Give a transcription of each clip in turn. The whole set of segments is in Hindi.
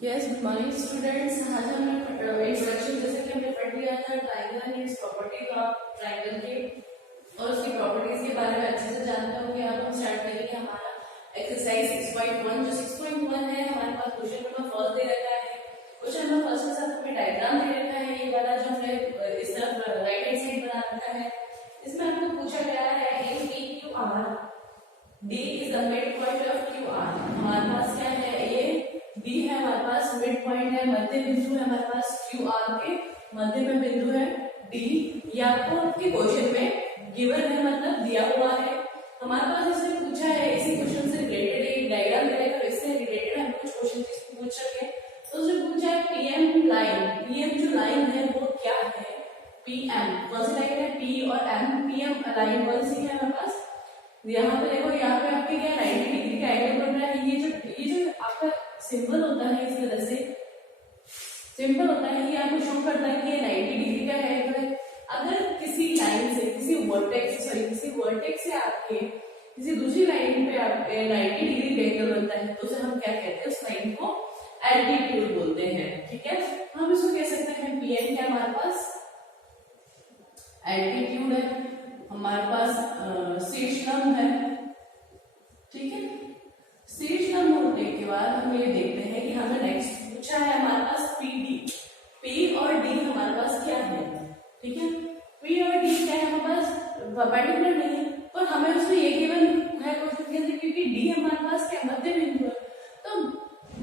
Yes, good morning students. आज हमने इंट्रोडक्शन जैसे कि हमने पढ़ लिया था ट्राइंगल एंड इट्स प्रॉपर्टी का, ट्राइंगल के और उसकी प्रॉपर्टीज के बारे में अच्छे से जानते होंगे। अब हम स्टार्ट करेंगे हमारा एक्सरसाइज 6.1। जो 6.1 है हमारे पास क्वेश्चन नंबर फर्स्ट दे रखा है। क्वेश्चन नंबर फर्स्ट के साथ हमें डायग्राम दे रखा है, ये वाला जो हमने इस तरफ राइट हैंड साइड बना रखा है। इसमें हमको पूछा गया है in P Q R D is the mid point of Q R. हमारे पास क्या है, ये डी है, हमारे पास मिड पॉइंट है, मध्य बिंदु है हमारे पास क्यू आर के मध्य में बिंदु है डी। ये आपको आपके क्वेश्चन में गिवन है, मतलब दिया हुआ है। हमारे पास इसमें पूछा है, इसी क्वेश्चन से रिलेटेड एक डायग्राम दिया है, इससे रिलेटेड हम कुछ क्वेश्चन पूछ सके। तो उसने पूछा है पीएम लाइन, पीएम जो लाइन है वो क्या है, पीएम कौन सी लाइन है, पी और एम। पीएम लाइन कौन सी है हमारे पास, यहाँ पे देखो, यहाँ पे आपके क्या 90 डिग्री का एंगल बन रहा है। ये जो आपका सिंबल होता है, इस तरह से सिंबल होता है, ये आपको शो करता है कि ये 90 डिग्री का एंगल है। अगर किसी लाइन से, किसी वर्टेक्स से आपके किसी दूसरी लाइन पे आपके 90 डिग्री का एंगल बनता है तो उसे हम क्या कहते हैं, उस लाइन को एल्टीट्यूड बोलते हैं। ठीक है, हम इसको कह सकते हैं पीएम क्या हमारे पास एल्टीट्यूड है, हमारे पास शीर्ष लंब है। ठीक है, शीर्ष लंब होने के बाद हम ये देखते हैं कि हमें नेक्स्ट पूछा है हमारे पास पी डी। पी और डी हमारे पास क्या है, ठीक है, पी और डी क्या है हमारे पास पर्पेंडिकुलर नहीं है, पर हमें उसमें ये गिवन है क्वेश्चन के अंदर, क्योंकि डी हमारे पास क्या मध्य बिंदु है। तो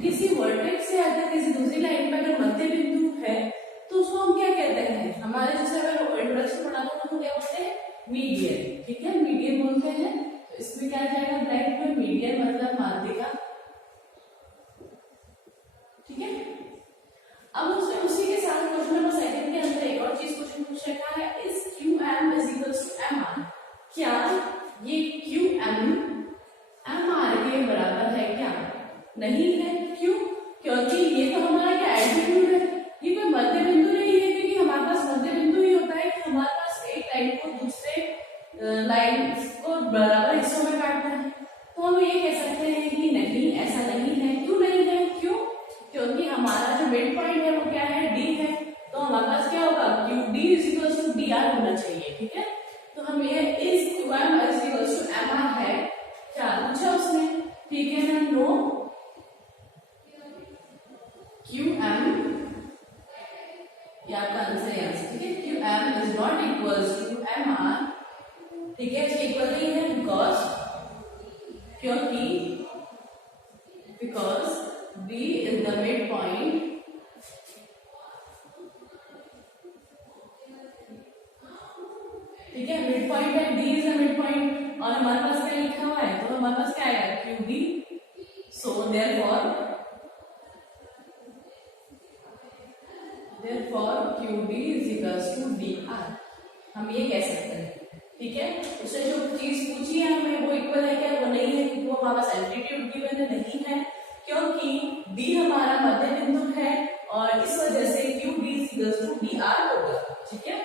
किसी वर्टेक्स से अगर किसी दूसरी लाइन पे अगर मध्य बिंदु है तो उसको हम क्या कहते हैं, हमारे जैसे अगर इंट्रोडक्शन पढ़ा तो हम क्या बोलते हैं, मीडियन। ठीक है, मीडियन बोलते हैं। तो इसमें क्या जाएगा ब्लैक में, मीडियन मतलब माध्यिका। ठीक है, अब उसने उसी के साथ क्वेश्चन नंबर सेकंड के अंदर एक और चीज क्वेश्चन पूछ रखा है, is Q M is equals to M R. क्या ये क्यू एम आर के बराबर है क्या, नहीं है। क्यों, क्योंकि ये तो हमारा क्या एल्टीट्यूड है, ये कोई मध्य बिंदु नहीं है, क्योंकि हमारे पास मध्य बिंदु ही होता है कि हमारे पास एक लाइन को दूसरे लाइन को बराबर हिस्सों में काटना है। तो हम ये कह सकते हैं कि नहीं, ऐसा नहीं है। क्यों नहीं है, क्यों, क्योंकि हमारा जो मिड पॉइंट है वो क्या है, डी है। तो हमारे पास क्या होगा, Q D is equals to D R होना चाहिए। ठीक है, तो हम ये is Q M is equals to M R है, क्या पूछा उसने। ठीक है ना, नो क्यू एम, ये आपका आंसर है। ठीक है, Q M is not equals to M R. ठीक है, इसके इक्वल नहीं है because D is the mid point. ठीक है, मिड पॉइंट है, D is the mid point, और हमारे पास क्या लिखा हुआ है, तो हमारे पास क्या आएगा, Q D. So therefore Q D is equals to D R, हम ये कह सकते हैं। ठीक है, उसने जो चीज पूछी है हमें वो इक्वल है क्या, वो नहीं है, क्योंकि वो हमारा पास एल्टीट्यूड गिवन है, नहीं है, क्योंकि डी हमारा मध्य बिंदु है और इस वजह से Q D is equals to D R होगा। ठीक है,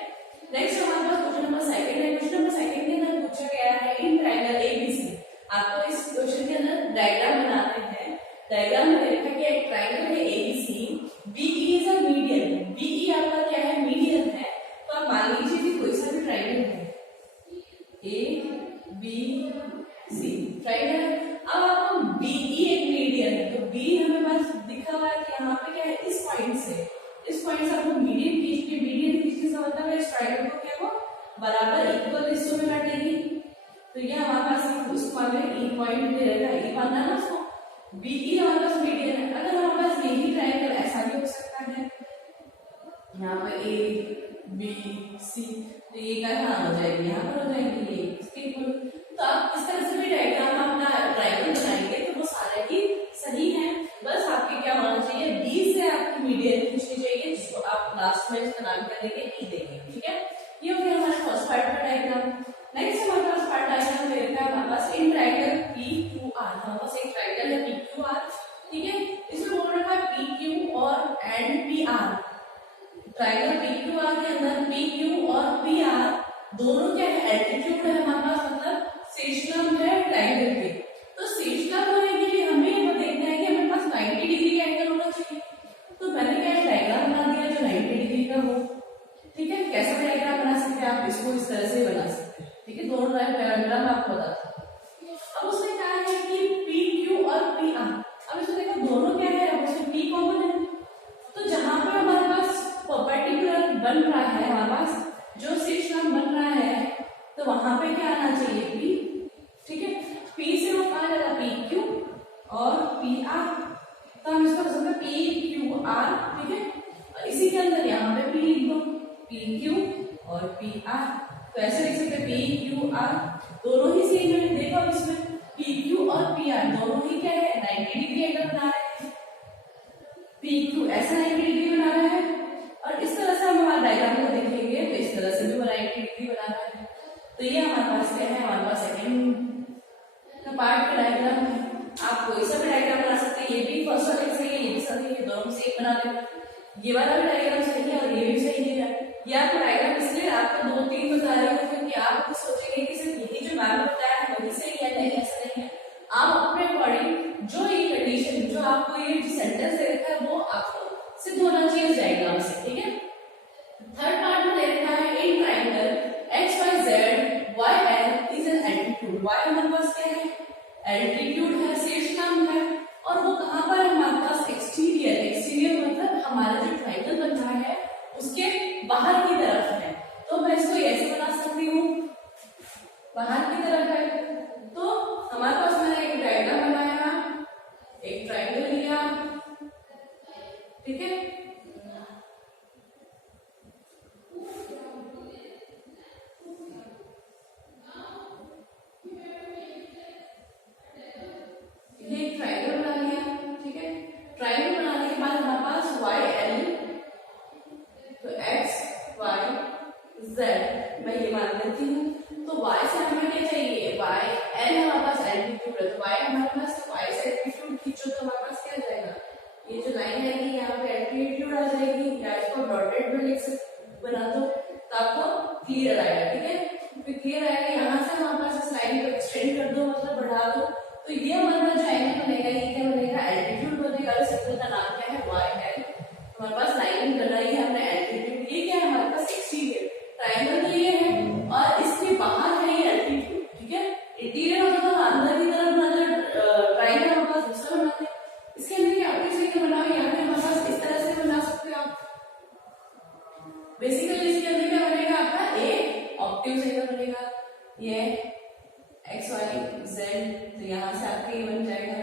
नेक्स्ट हमारे पास क्वेश्चन नंबर सेकंड है। क्वेश्चन नंबर सेकंड के अंदर पूछा गया है इन ट्रायंगल एबीसी। आपको इस क्वेश्चन के अंदर डायग्राम बनाते हैं। डायग्राम में देखा कि एक ट्रायंगल है ABC, BE is a median. BE आपका क्या है, मीडियन है। तो आप मान लीजिए कि कोई सा भी ट्रायंगल है, ए बी सी ट्रायंगल है। अब आपको बीई एक मीडियन है, तो बी हमें बस दिखा हुआ है कि यहाँ पे क्या है, इस पॉइंट से आपको मीडियन खींचने का मतलब है इस ट्रायंगल को क्या, वो बराबर इक्वल हिस्सों में काटेगी। तो ये हमारे पास उसको हमें ई पॉइंट दे रखा है, ई मानना ना उसको, बीई हमारे पास मीडियन है। अगर हमारे पास यही ट्रायंगल ऐसा भी हो सकता है, यहाँ पे ए बी सी, तो ये कहाँ हो जाएगी, यहाँ पर हो जाएगी ये इसके इक्वल। तो आप इस तरह से भी डायग्राम अपना ट्रायंगल बनाएंगे तो वो सारे ही सही है। बस आपके क्या होना चाहिए, बी से आपकी मीडियन खींचनी चाहिए, जिसको आप लास्ट में इसका नाम क्या देंगे, ई देंगे। ठीक है, ये हो गया हमारे फर्स्ट पार्ट का डायग्राम। नेक्स्ट हमारे पास पार्ट डायग्राम दे रखा है हमारे पास in triangle P Q R. हमारे पास एक ट्रायंगल है पी क्यू आर। ठीक है, इसमें बोल रखा है पी क्यू और and P R. Triangle P Q are के अंदर पी क्यू और पी आर दोनों क्या है, एल्टीट्यूड है हमारे पास, मतलब शीर्ष लंब पी आर, तो हम इसको समझते पी क्यू आर, ठीक है। और इसी के अंदर यहाँ पे पी लिख दो, पी क्यू और पी आर, तो ऐसे लिख सकते पी क्यू आर, दोनों ही सेम है। देखो इसमें पी क्यू और पी आर दोनों ही क्या है 90 डिग्री एंगल बना रहे हैं, पी क्यू ऐसा 90 डिग्री बना रहा है, और इस तरह से हम हमारे डायग्राम को देखेंगे तो इस तरह से भी 90 डिग्री बना रहा है। तो ये हमारे पास क्या है, हमारे पास सेकंड पार्ट का डायग्राम है। आप कोई सा भी डायग्राम बना सकते हैं, ये भी फर्स्ट वाले सही है, ये भी सही है, दोनों से एक बना लेना। ये वाला भी डायग्राम सही है और ये भी सही है। ये आपको डायग्राम इसलिए आपको 2-3 बता रही हूँ क्योंकि आप सोचेंगे कि सिर्फ यही जो मैम ने बताया है वही सही है, नहीं ऐसा नहीं है। आप अपने अकॉर्डिंग जो ये कंडीशन, जो आपको ये सेंटेंस दे रखा है वो आपको सिद्ध होना चाहिए डायग्राम से, ठीक है। थर्ड पार्ट में दे रखा है in triangle X Y Z Y L is an altitude. Y हमारे पास क्या है, एल्टीट्यूड है, शीर्षकांक है, और वो कहाँ पर हमारे पास एक्सटीरियर, एक्सटीरियर मतलब हमारा जो ट्रायंगल बन रहा है उसके बाहर की तरफ है। तो मैं इसको ऐसे बना सकती हूँ, बाहर की तरफ है। तो हमारे पास मैंने एक डायग्राम बनाया, एक ट्रायंगल लिया, ठीक है। ये एक ट्रायंगल बना लिया, ठीक है। ट्रायंगल बनाने के बाद हमारे पास वाई एल, तो एक्स वाई जेड मैं ये मान लेती हूँ। तो y से हमें क्या चाहिए, y l हमारे पास एल्टीट्यूड है, तो y हमारे पास, तो y से एल्टीट्यूड खींचो तो हमारे पास क्या जाएगा, ये जो लाइन आएगी यहाँ पे एल्टीट्यूड आ जाएगी, या इसको डॉटेड में लिख सकते बना दो तो आपको क्लियर आएगा, ठीक है। फिर क्लियर आएगा, यहाँ से हमारे पास इस लाइन को एक्सटेंड कर दो, मतलब बढ़ा दो, तो ये हमारा जो एंगल बनेगा ये क्या बनेगा, एल्टीट्यूड बनेगा। इस सर्कल का नाम क्या है, y l। हमारे पास लाइन बन रही है हमने एल्टीट्यूड, ये क्या है हमारे पास एक्सटीरियर, ट्रायंगल तो ये है और इसके बाहर है ये एल्टीट्यूड, ठीक है। इंटीरियर मतलब अंदर की तरफ मतलब ट्रायंगल हमारे पास दूसरा बनाते हैं, इसके अंदर क्या आपको सही बनाओ, यहाँ पे हमारे पास इस तरह से बना सकते हो आप। बेसिकली इसके अंदर क्या बनेगा आपका एक ऑक्टेव सेक्टर बनेगा, ये एक्स वाई जेड, तो यहाँ से आपका ये बन जाएगा,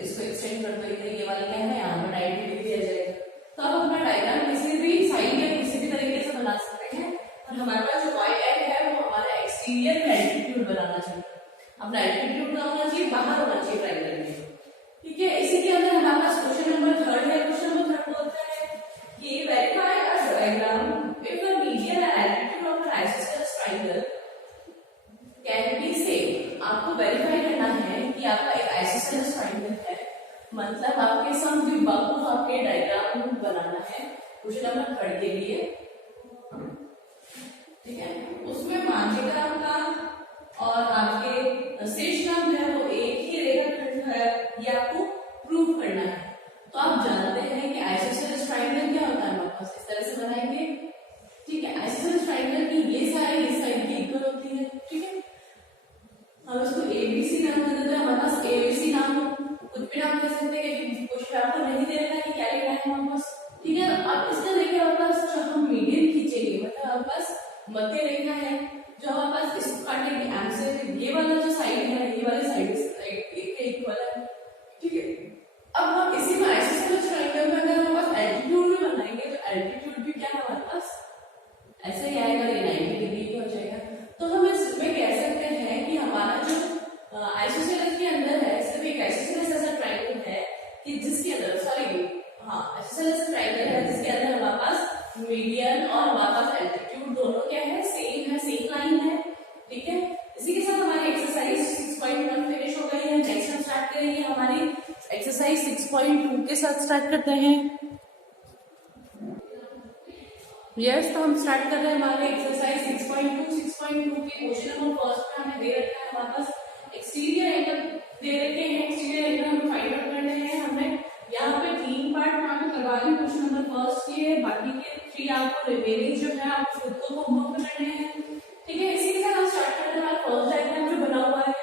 इसको एक्सटेंड कर दो, ये वाला क्या है यहाँ पर 90 डिग्री आ जाएगा। तो आप अपना डायग्राम किसी भी साइड या किसी भी तरीके से बना सकते हैं, और हमारे पास जो वाई एल है वो हमारा एक्सटीरियर में एल्टीट्यूड बनाना चाहिए, अपना एल्टीट्यूड का होना चाहिए, बाहर होना चाहिए ट्रायंगल में, ठीक है। इसी के अंदर हमारे पास क्वेश्चन नंबर 3 है। क्वेश्चन नंबर 3 बोलता है कि verify a diagram if the median and altitude of N isosceles triangle can be same. आपको वेरीफाई करना है कि आपका एक आइसोसेलेस ट्रायंगल है, मतलब आपके समद्विबाहु आपके डायग्राम बनाना है क्वेश्चन नंबर 3 के लिए, ठीक है। उसमें माध्यिका का और आपके शीर्षकांक है वो एक ही रेखाखंड है, ये आपको प्रूव करना है। तो आप जानते हैं कि आइसोसेलेस ट्रायंगल क्या होता है, हमारे पास इस तरह से बनाएंगे, ठीक है। आइसोसेलेस ट्रायंगल की ये साइड की इक्वल होती है, ठीक है। हम उसको एबीसी नाम दे देते हैं, हमारे पास एबीसी नाम कुछ भी नाम दे सकते हैं क्योंकि क्वेश्चन आपको नहीं दे रखा कि क्या लेना है हमारे पास, ठीक है। अब इसका देखिए हमारे पास जो हम मीडियन खींचेंगे, मतलब हमारे पास मध्य रेखा है जो हमारे पास इसको काटेंगे एम से, ये वाला जो साइड है ये वाली साइड एक के इक्वल है, ठीक है। अब हम इसी में आइसोसेलेस ट्रायंगल में अगर हमारे पास एल्टीट्यूड भी बनाएंगे तो एल्टीट्यूड भी क्या है हमारे पास ऐसे ही आएगा, ये 90 डिग्री हो जाएगा। तो हम इसमें कह सकते हैं कि हमारा जो आइसोसेलेस के अंदर है, सिर्फ एक आइसोसेलेस ऐसा ट्रायंगल है कि जिसके अंदर आइसोसेलेस ट्रायंगल है जिसके अंदर हमारे पास मीडियन और हमारे पास एल्टीट्यूड दोनों क्या है, सेम लाइन है, ठीक है। इसी के साथ हमारी एक्सरसाइज 6.1 फिनिश हो गई है। नेक्स्ट हम स्टार्ट करेंगे हमारी एक्सरसाइज 6.2 के साथ स्टार्ट करते हैं। यस, तो हम स्टार्ट कर रहे हैं हमारे एक्सरसाइज 6.2 के क्वेश्चन नंबर फर्स्ट में हमें दे रखा है हमारे पास एक्सटीरियर एंगल दे रखे हैं, एक्सटीरियर एंगल हमें फाइंड आउट करने हैं। हमें यहाँ पे 3 पार्ट में आपको करवा रही हूँ क्वेश्चन नंबर फर्स्ट के, बाकी के 3 आपको रिमेनिंग जो है आपको खुद को होमवर्क करने हैं, ठीक है। इसी के साथ हम स्टार्ट करते हैं हमारा फर्स्ट डायग्राम जो बना हुआ है,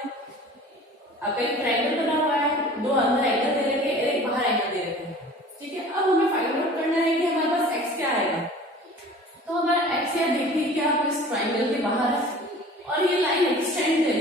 आपका एक ट्रायंगल बना हुआ है, 2 अंदर एंगल दे रखे हैं, एक बाहर एंगल दे रखे हैं, ठीक है। अब हमें फाइंड आउट करना है कि हमारे पास एक्स क्या आएगा। तो हमारा एक्स क्या देखिए कि आप इस ट्रायंगल के बाहर है और ये लाइन एक्सटेंड है,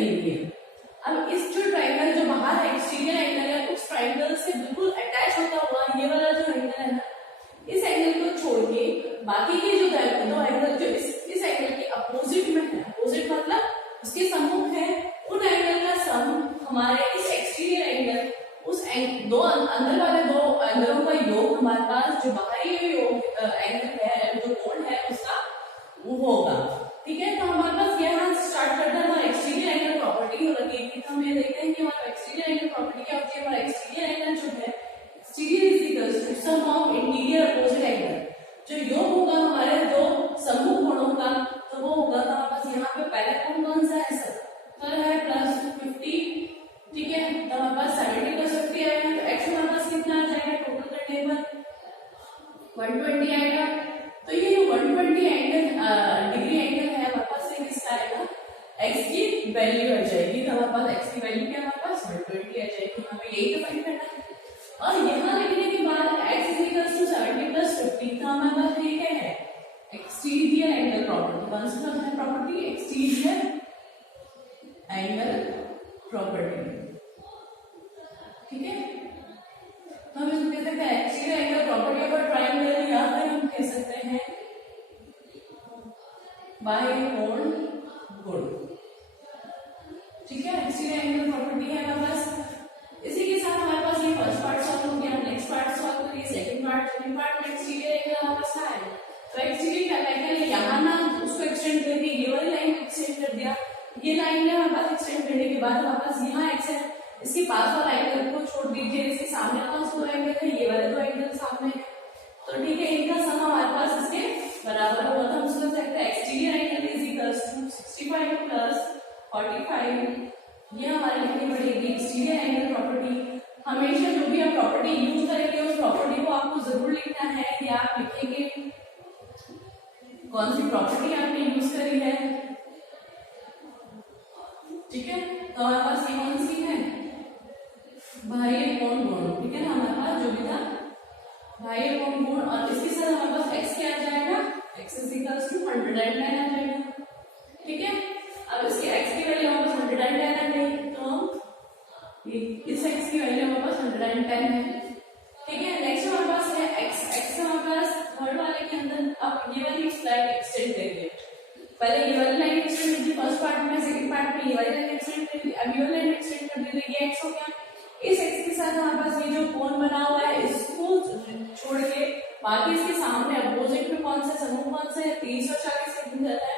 हमारे इस एक्सटीरियर एंगल उस दो अंदर वाले दो एंगलों का योग हमारे पास जो बाहरी योग एंगल है जो कोण है उसका वो होगा। ठीक है, तो हमारे पास यहाँ स्टार्ट करता है हमारा एक्सटीरियर एंगल प्रॉपर्टी हो रही है। तो हम ये देखते हैं कि हमारा एक्सटीरियर एंगल प्रॉपर्टी क्या होती है। हमारा एक्सटीरियर एंगल जो है exterior is equals to sum of interior opposite angle. जो योग होगा हमारे दो सम्मुख कोणों का तो वो होगा तो हमारे पास यहाँ पे पहला कोण कौन सा है, सर है +50। ठीक है, तो हमारे पास 70 + 50 आएगा तो एक्स हमारे पास कितना आ जाएगा टोटल करने पर 120 आएगा। तो ये 120 एंगल डिग्री एंगल है हमारे पास ये किसका आएगा, एक्स की वैल्यू आ जाएगी। तो हमारे पास एक्स की वैल्यू क्या हमारे पास 120 आ जाएगी। हमें यही तो फाइंड करना है। और यहाँ लिखने के बाद x = 70 + 50 तो हमारे पास ये क्या है एक्सटीरियर एंगल प्रॉपर्टी। कौन सी है प्रॉपर्टी, एक्सटीरियर एंगल प्रॉपर्टी। ठीक है, हम इसको कह सकते हैं exterior angle property of a triangle या फिर हम कह सकते हैं बाह्य कोण गुण। ठीक है, एक्सटीरियर एंगल प्रॉपर्टी है हमारे पास। इसी के साथ हमारे पास ये फर्स्ट पार्ट सॉल्व हो गया। नेक्स्ट पार्ट सॉल्व करिए सेकंड पार्ट में एक्सटीरियर एंगल हमारे पास है। तो एक्सटीरियर क्या एंगल यहाँ ना उसको एक्सटेंड करके ये वाली लाइन को एक्सटेंड कर दिया। ये लाइन है हमारे पास एक्सटेंड करने के बाद हमारे पास यहाँ एक्स है, इसके पास वाला एंगल को छोड़ दीजिए। इसके सामने वाला दो एंगल है, ये वाले दो एंगल सामने है तो ठीक है इनका सम हमारे पास इसके बराबर होगा। तो हम समझ सकते हैं exterior angle is equals to 65 + 45। ये हमारे लिखनी पड़ेगी एक्सटीरियर एंगल प्रॉपर्टी। हमेशा जो भी आप प्रॉपर्टी यूज करेंगे उस प्रॉपर्टी को आपको जरूर लिखना है या आप लिखेंगे कौन सी प्रॉपर्टी आपने यूज करी है। ठीक है, तो हमारे पास ये कौन सी है बाह्य कोण गुण। ठीक है ना, हमारे पास जो भी था बाह्य कोण गुण और इसके साथ हमारे पास x क्या आ जाएगा, x = 110 आ जाएगा। ठीक है, अब इसके x की वैल्यू हमारे पास 110 आ गई तो इस x की वैल्यू हमारे पास 110 है। ठीक है, नेक्स्ट हमारे पास है x हमारे पास थर्ड वाले के अंदर अब ये वाली स्लाइड एक्सटेंड करेंगे। पहले ये वाली लाइन एक्सटेंड कर दी फर्स्ट पार्ट में, सेकंड पार्ट में ये वाली लाइन एक्सटेंड कर दी, अब ये वाली लाइन एक्सटेंड कर दी तो ये x हो गया। इस x के साथ हमारे पास ये जो कोण बना हुआ है इसको छोड़ के बाकी इसके सामने अपोजिट में कौन सा समूह कौन सा है 340 सेंटीमीटर है।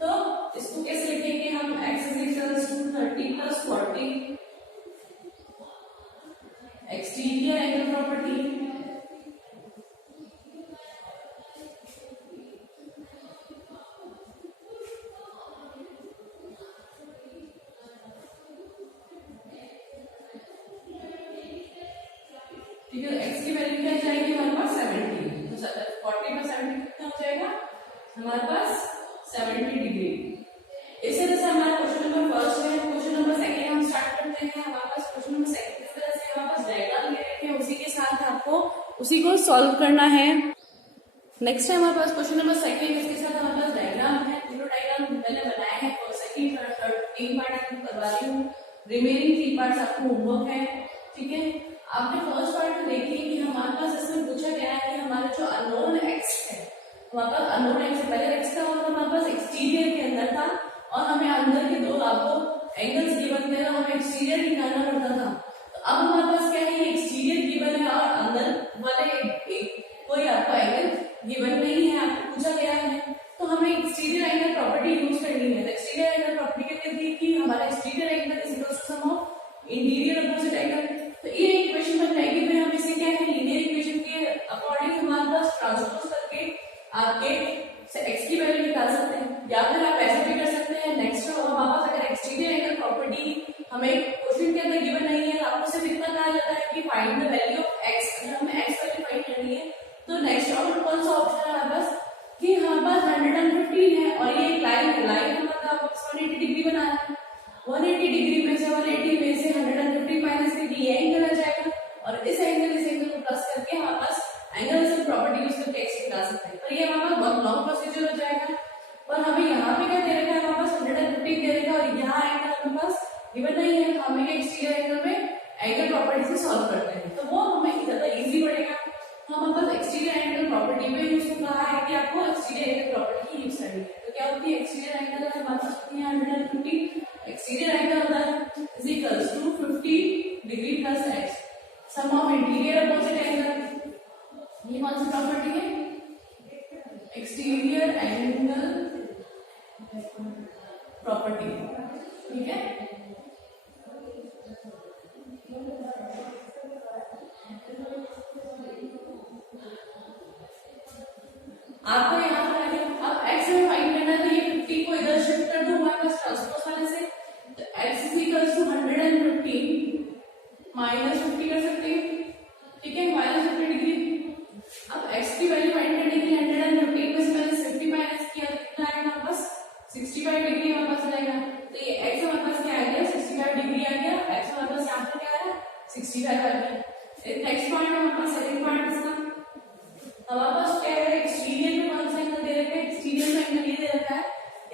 तो इसको कैसे लिखेंगे हम x = 30 + 40 एक्सटीरियर एंगल प्रॉपर्टी। ठीक है, x की वैल्यू क्या जाएगी हमारे पास 70 तो 40 + 70 कितना हो जाएगा हमारे पास 70 डिग्री। इस तरह से हमारा क्वेश्चन नंबर फर्स्ट है। क्वेश्चन नंबर सेकंड हम स्टार्ट करते हैं। हमारे पास क्वेश्चन नंबर सेकंड इस तरह से हमारे पास डायग्राम दे रखे हैं, उसी के साथ आपको उसी को सॉल्व करना है। नेक्स्ट है हमारे पास क्वेश्चन नंबर सेकंड, इसके साथ हमारे पास डायग्राम है। तीनों डायग्राम मैंने बनाए हैं और सेकंड थर्ड 3 पार्ट आपको करवा रही हूँ, रिमेनिंग 3 पार्ट्स आपको होमवर्क है। ठीक है, आपने फर्स्ट पार्ट में देखिए कि हमारे पास इसमें पूछा गया है कि हमारा जो अननोन x है हमारे पास अननोन x पहले x का और हमारे पास एक्सटीरियर के अंदर था और हमें अंदर के दो आपको एंगल्स गिवन थे, हमें एक्सटीरियर निकालना पड़ता था। तो अब हमारे पास क्या है एक्सटीरियर गिवन है और अंदर वाले कोई आपको एंगल गिवन नहीं है, आपको पूछा गया है तो हमें एक्सटीरियर एंगल प्रॉपर्टी यूज करनी है। तो एक्सटीरियर एंगल प्रॉपर्टी क्या कहती है कि हमारा exterior angle is equal to sum of interior opposite angle. तो ये इक्वेशन बन जाएगी, फिर हम इसे क्या है लीनियर इक्वेशन के अकॉर्डिंग हमारे पास ट्रांसपोज करके आपके x की वैल्यू निकाल सकते हैं या फिर आप ऐसा भी कर सकते हैं। नेक्स्ट हमारे पास अगर एक्सटीरियर एंगल प्रॉपर्टी हमें क्वेश्चन के अंदर गिवन नहीं है तो आपको सिर्फ इतना कहा जाता है कि find the value of x। अगर हमें x वैल्यू फाइंड करनी है तो नेक्स्ट ऑप्शन कौन सा ऑप्शन है हमारे पास कि हमारे पास 115 है और ये एक लाइन है, लाइन हमारा 180 डिग्री बना है। 180 डिग्री में से 180 में से 150 माइनस करके ये एंगल आ जाएगा और इस एंगल को प्लस करके हमारे पास एंगल से प्रॉपर्टी यूज करके x निकाल सकते हैं। पर ये हमारे पास बहुत लॉन्ग प्रोसीजर हो जाएगा। पर हमें यहाँ पे क्या दे रखा है हमारे पास 150 दे रखा है और यहाँ एंगल हमारे पास गिवन नहीं है तो हमें एक्सटीरियर एंगल में एंगल प्रॉपर्टी से सॉल्व करते हैं तो वो हमें ज्यादा इजी पड़ेगा। तो हमारे पास एक्सटीरियर एंगल प्रॉपर्टी पे यूज कहा है कि आपको एक्सटीरियर एंगल प्रॉपर्टी की यूज करनी है। तो क्या होती है एक्सटीरियर एंगल हमारे पास होती है 150, एक्सटीरियर एंगल होता है is equals to x is equal to 115 minus 50 कर सकते हैं, ठीक है, माइनस 50 डिग्री। अब x की वैल्यू फाइंड करने के लिए 115 में से पहले 50 माइनस किया तो कितना आएगा हमारे पास 65 डिग्री हमारे पास आएगा। तो ये x हमारे पास क्या आ गया 65 डिग्री आ गया, x हमारे पास यहाँ पर क्या आया 65 आ गया। नेक्स्ट पॉइंट हमारे पास सेकंड पॉइंट इसका हमारे पास क्या है एक्सटीरियर में कौन सा एंगल दे रखा है, एक्सटीरियर में एंगल ये दे रखा है,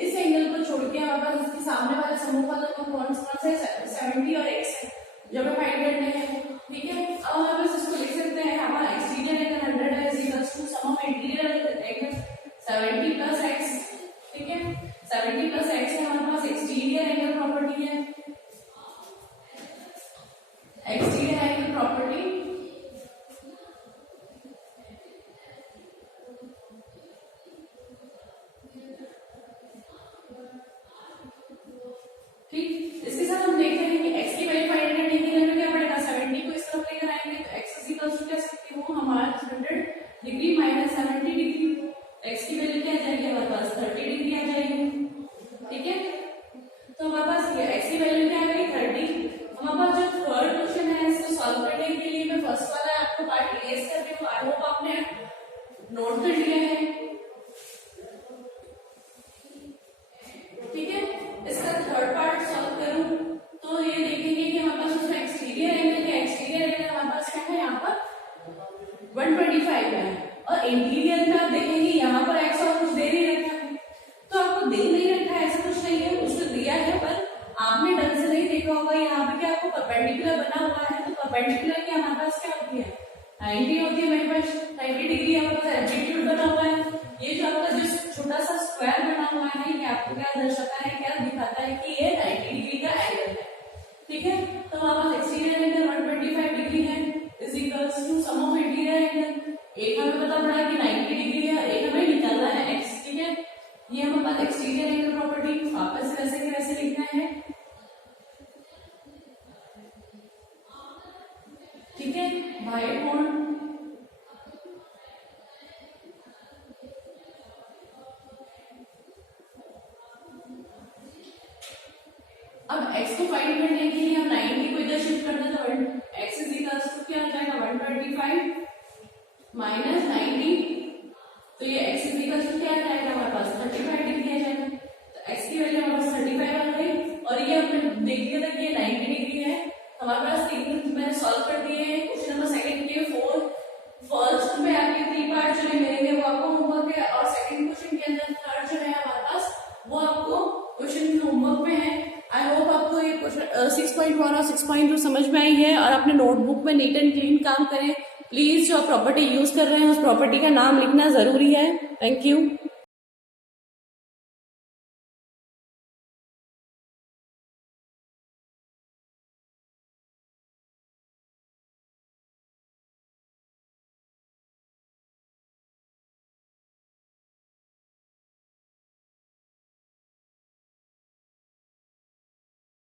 इस एंगल को छोड़ के हमारे पास इसके सामने वाले समूह का तो कौन सा है 70 और x है जो हमें फाइंड करने हैं, ठीक है। अब हमारे पास इसको लिख सकते हैं हमारा एक्सटीरियर एंगल 100 है is equal to sum of interior angle 70 plus x, ठीक है, 70 प्लस x है हमारे पास एक्सटीरियर एंगल प्रॉपर्टी है, एक्सटीरियर एंगल प्रॉपर्टी ठीक। इसके साथ हम देखते हैं कि x की वैल्यू फाइंड करने के लिए हमें क्या पड़ेगा 70 को इस तरफ लेकर आएंगे तो x इज इक्वल टू क्या सकते हो हमारा 100 डिग्री माइनस 70 डिग्री, x की वैल्यू क्या आ जाएगी हमारे पास 30 डिग्री आ जाएगी, ठीक है। तो हमारे पास ये x की वैल्यू क्या आ गई 30। हमारे पास जो थर्ड क्वेश्चन है इसको सॉल्व करने के लिए मैं फर्स्ट वाला आपको पार्ट इरेज कर रही हूँ, आई होप आपने नोट कर लिया है, ठीक है। इसका थर्ड पार्ट सॉल्व करूं तो ये देखेंगे कि हमारे पास उसमें एक्सटीरियर एंगल हमारे पास क्या है यहाँ पर 125 है और इंटीरियर में आप देखेंगे यहाँ पर x और कुछ दे नहीं रखा है, तो आपको दे नहीं रखा है ऐसा कुछ नहीं है, उसको दिया है पर आपने ढंग से नहीं देखा होगा। यहाँ पे क्या आपको परपेंडिकुलर बना हुआ है तो परपेंडिकुलर की हमारे पास क्या होती है 90 होती है, मेरे पास 90 डिग्री हमारे पास एल्टीट्यूड बना हुआ है। ये जो आपका जो छोटा सा स्क्वायर बना हुआ है ये आपको क्या दर्शाता है, क्या दिखाता है कि ये 90 डिग्री का एंगल है, ठीक है। तो हमारे पास एक्सटीरियर एंगल 125 डिग्री है is equals to sum of interior angle, एक हमें पता पड़ा कि 90 डिग्री है, एक हमें निकालना है x, ठीक है। ये हमारे पास एक्सटीरियर एंगल प्रॉपर्टी वापस से वैसे के वैसे लिखना है, ठीक है, बाय कोण अब x को फाइंड करने के लिए हम 90 को इधर शिफ्ट करना तो x इज इक्वल टू क्या आ जाएगा 125 माइनस 90, तो ये x इज इक्वल टू क्या आ जाएगा हमारे पास 35 डिग्री आ जाएगा। तो x की वैल्यू हमारे पास 35 आ गई और ये हमने देख लिया था कि ये 90 डिग्री है। हमारे पास तीन मैंने सॉल्व कर दिए हैं, क्वेश्चन नंबर सेकंड के 4 फर्स्ट में आपके 3 पार्ट जो मिलेंगे वो आपको होमवर्क है और सेकंड क्वेश्चन के अंदर थर्ड जो है हमारे पास वो आपको क्वेश्चन के होमवर्क में है। आई होप आपको ये क्वेश्चन 6.1 और 6.2 समझ में आई है और अपने नोटबुक में नीट एंड क्लीन काम करें। प्लीज जो प्रॉपर्टी यूज कर रहे हैं उस प्रॉपर्टी का नाम लिखना जरूरी है। Thank you.